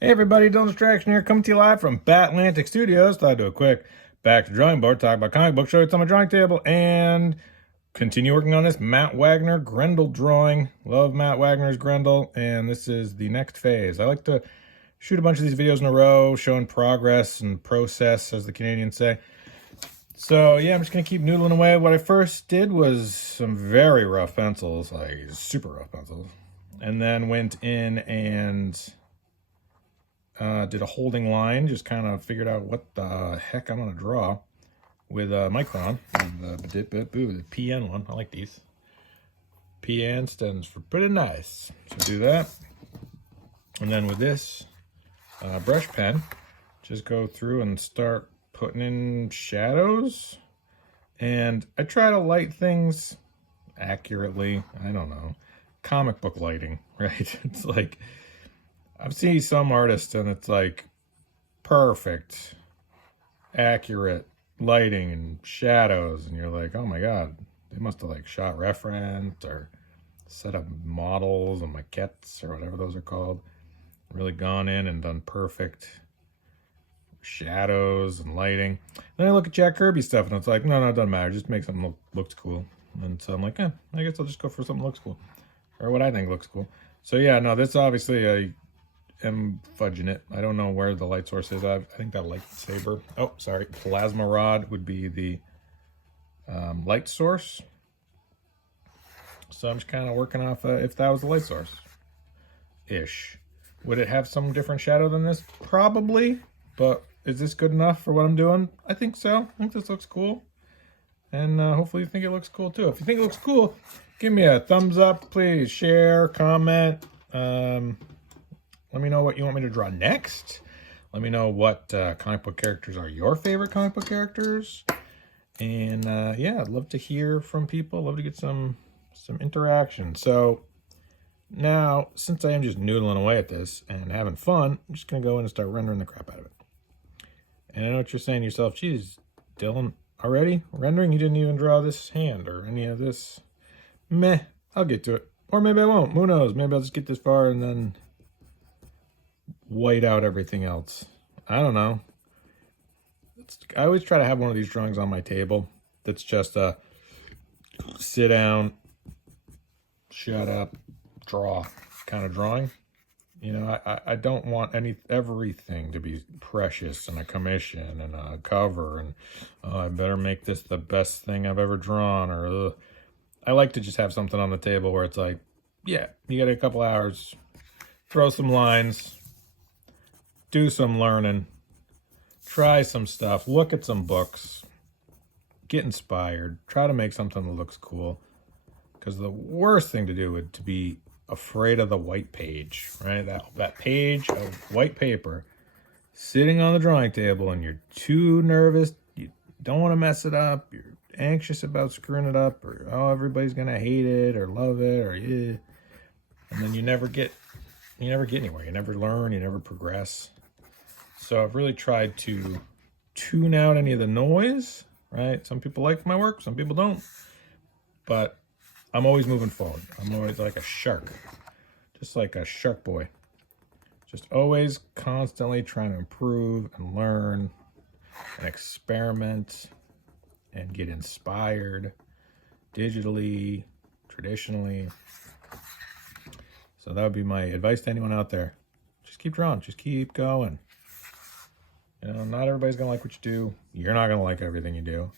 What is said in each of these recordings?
Hey everybody, Dylan Distraction here, coming to you live from Batlantic Studios. Thought I'd do a quick back to drawing board, talk about comic book, show you what's on my drawing table, and continue working on this Matt Wagner Grendel drawing. Love Matt Wagner's Grendel, and this is the next phase. I like to shoot a bunch of these videos in a row, showing progress and process, as the Canadians say. So yeah, I'm just gonna keep noodling away. What I first did was some very rough pencils, like super rough pencils, and then went in and did a holding line, just kind of figured out what the heck I'm going to draw with Micron, the PN one. I like these. PN stands for pretty nice. So do that. And then with this brush pen, just go through and start putting in shadows. And I try to light things accurately. I don't know. Comic book lighting, right? It's like, I've seen some artists and it's like perfect, accurate lighting and shadows, and you're like, oh my god, they must have like shot reference or set up models and maquettes or whatever those are called. Really gone in and done perfect shadows and lighting. Then I look at Jack Kirby stuff and it's like, no, it doesn't matter. Just make something looks cool. And so I'm like, I guess I'll just go for something that looks cool, or what I think looks cool. So yeah, no, this obviously am fudging it. I don't know where the light source is. I think that lightsaber. Oh, sorry. Plasma rod would be the light source. So I'm just kind of working off if that was the light source. Ish. Would it have some different shadow than this? Probably. But is this good enough for what I'm doing? I think so. I think this looks cool. And hopefully you think it looks cool too. If you think it looks cool, give me a thumbs up. Please share, comment. Let me know what you want me to draw next. Let me know what comic book characters are your favorite comic book characters. And yeah, I'd love to hear from people. Love to get some interaction. So now, since I am just noodling away at this and having fun, I'm just going to go in and start rendering the crap out of it. And I know what you're saying to yourself, geez, Dylan, already? Rendering? You didn't even draw this hand or any of this. Meh, I'll get to it. Or maybe I won't. Who knows? Maybe I'll just get this far and then white out everything else. I don't know. I always try to have one of these drawings on my table that's just a sit down, shut up, draw kind of drawing. You know, I don't want everything to be precious and a commission and a cover and I better make this the best thing I've ever drawn, or I like to just have something on the table where it's like, yeah, you got a couple hours, throw some lines, do some learning, try some stuff, look at some books, get inspired, try to make something that looks cool. Because the worst thing to do would to be afraid of the white page, right? That page of white paper sitting on the drawing table, and you're too nervous, you don't want to mess it up, you're anxious about screwing it up, or oh, everybody's gonna hate it or love it, or yeah. And then you never get anywhere. You never learn, you never progress. So I've really tried to tune out any of the noise, right? Some people like my work, some people don't. But I'm always moving forward. I'm always like a shark, just like a shark boy. Just always constantly trying to improve and learn and experiment and get inspired digitally, traditionally. So that would be my advice to anyone out there. Just keep drawing, just keep going. You know, not everybody's going to like what you do. You're not going to like everything you do.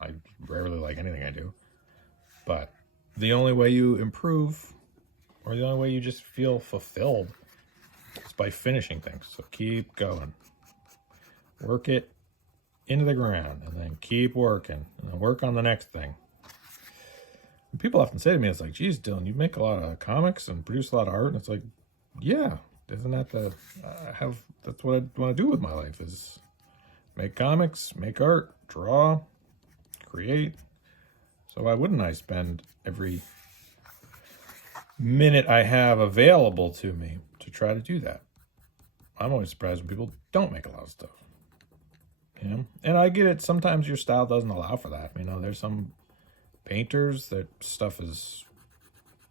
I rarely like anything I do. But the only way you improve, or the only way you just feel fulfilled, is by finishing things. So keep going. Work it into the ground, and then keep working, and then work on the next thing. And people often say to me, it's like, geez, Dylan, you make a lot of comics and produce a lot of art. And it's like, yeah, isn't that that's what I want to do with my life, is make comics, make art, draw, create. So why wouldn't I spend every minute I have available to me to try to do that? I'm always surprised when people don't make a lot of stuff. You know? And I get it, sometimes your style doesn't allow for that. You know, there's some painters that stuff is,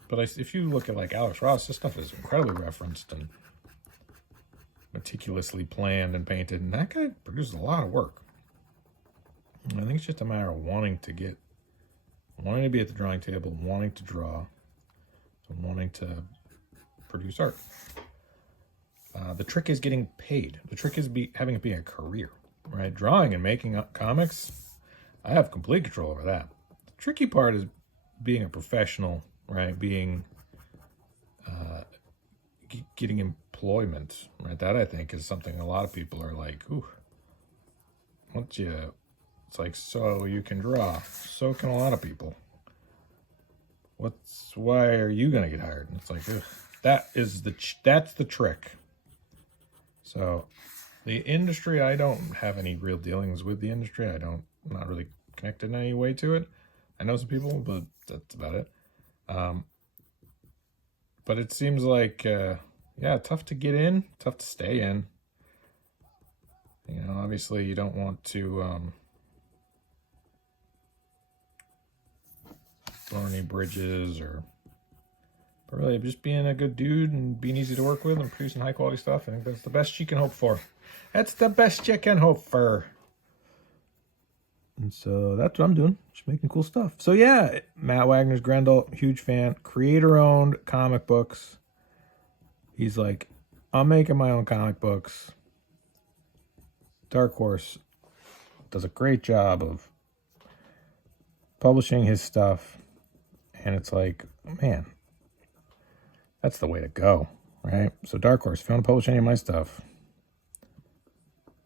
but if you look at like Alex Ross, this stuff is incredibly referenced and meticulously planned and painted, and that guy produces a lot of work. And I think it's just a matter of wanting to be at the drawing table, wanting to draw, and wanting to produce art. The trick is getting paid. The trick is having it be a career, right? Drawing and making up comics, I have complete control over that. The tricky part is being a professional, right? Getting employment, right? That I think is something a lot of people are like, ooh, it's like, so you can draw, so can a lot of people. Why are you gonna get hired? And it's like, ugh, that's the trick. So the industry, I don't have any real dealings with the industry. I'm not really connected in any way to it. I know some people, but that's about it. But it seems like, tough to get in, tough to stay in. You know, obviously you don't want to burn any bridges, but really just being a good dude and being easy to work with and producing high quality stuff. I think that's the best you can hope for. That's the best you can hope for. And so that's what I'm doing, just making cool stuff. So yeah, Matt Wagner's Grendel, huge fan, creator-owned comic books. He's like, I'm making my own comic books. Dark Horse does a great job of publishing his stuff. And it's like, man, that's the way to go, right? So Dark Horse, if you want to publish any of my stuff,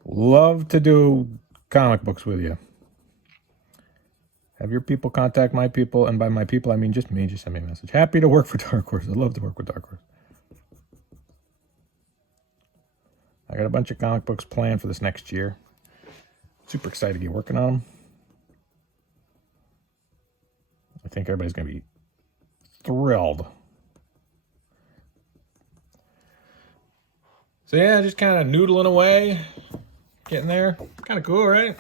love to do comic books with you. Have your people contact my people, and by my people, I mean just me. Just send me a message. Happy to work for Dark Horse. I'd love to work with Dark Horse. I got a bunch of comic books planned for this next year. Super excited to get working on them. I think everybody's going to be thrilled. So yeah, just kind of noodling away, getting there. Kind of cool, right?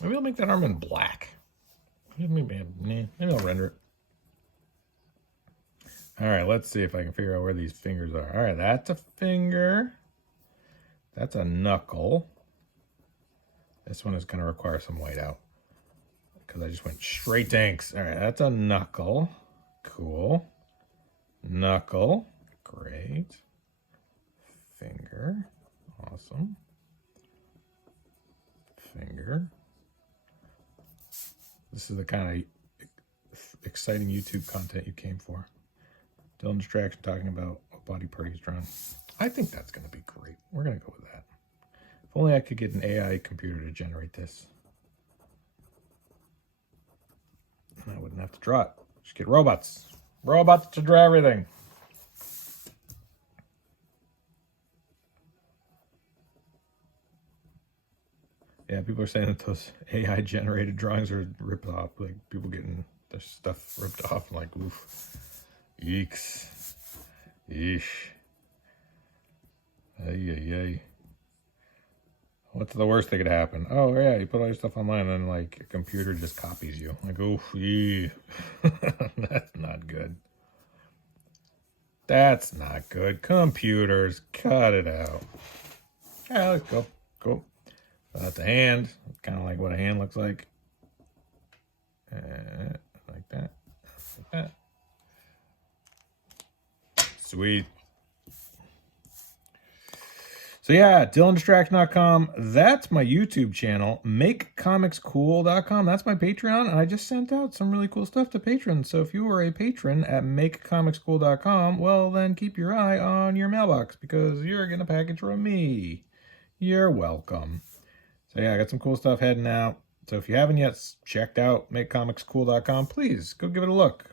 Maybe I'll make that arm in black. Maybe I'll render it. All right, let's see if I can figure out where these fingers are. All right, that's a finger. That's a knuckle. This one is going to require some white out because I just went straight to inks. All right, that's a knuckle. Cool. Knuckle. Great. Finger. Awesome. Finger. This is the kind of exciting YouTube content you came for. Dylan Distraction talking about what body part he's drawn. I think that's going to be great. We're going to go with that. If only I could get an AI computer to generate this. And I wouldn't have to draw it. Just get robots. Robots to draw everything. Yeah, people are saying that those AI generated drawings are ripped off. Like people getting their stuff ripped off. I'm like, oof. Yeeks. Yeesh. Ay. What's the worst that could happen? Oh yeah, you put all your stuff online and then like a computer just copies you. Like, oof, yeah. That's not good. That's not good. Computers, cut it out. Yeah, let's go. Cool. So that's a hand. Kind of like what a hand looks like. Like that. Like that. Sweet. So yeah, DylanDistraction.com. That's my YouTube channel. MakeComicsCool.com. That's my Patreon. And I just sent out some really cool stuff to patrons. So if you are a patron at MakeComicsCool.com, well then keep your eye on your mailbox because you're getting a package from me. You're welcome. So yeah, I got some cool stuff heading out. So if you haven't yet checked out MakeComicsCool.com, please go give it a look.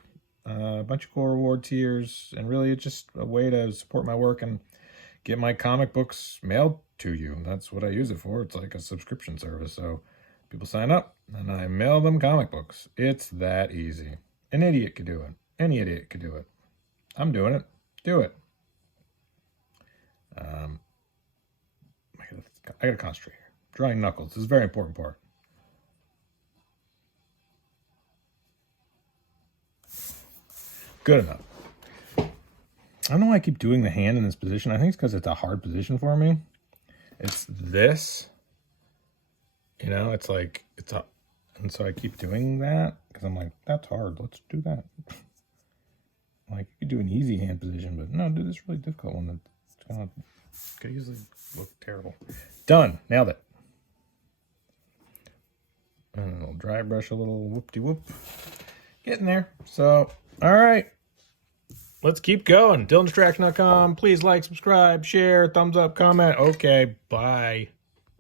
A bunch of cool reward tiers, and really it's just a way to support my work and get my comic books mailed to you. That's what I use it for. It's like a subscription service. So people sign up and I mail them comic books. It's that easy. An idiot could do it. Any idiot could do it. I'm doing it. Do it. I gotta concentrate here. Drawing knuckles. This is a very important part. Good enough. I don't know why I keep doing the hand in this position. I think it's because it's a hard position for me. It's this. You know, it's like, it's up. And so I keep doing that because I'm like, that's hard. Let's do that. Like, you could do an easy hand position, but no, do this really difficult one. It's going to usually look terrible. Done. Nailed it. And I'll dry brush a little whoop-de-whoop. Getting there. So, all right. Let's keep going. DylanDistraction.com. Please like, subscribe, share, thumbs up, comment. Okay, bye.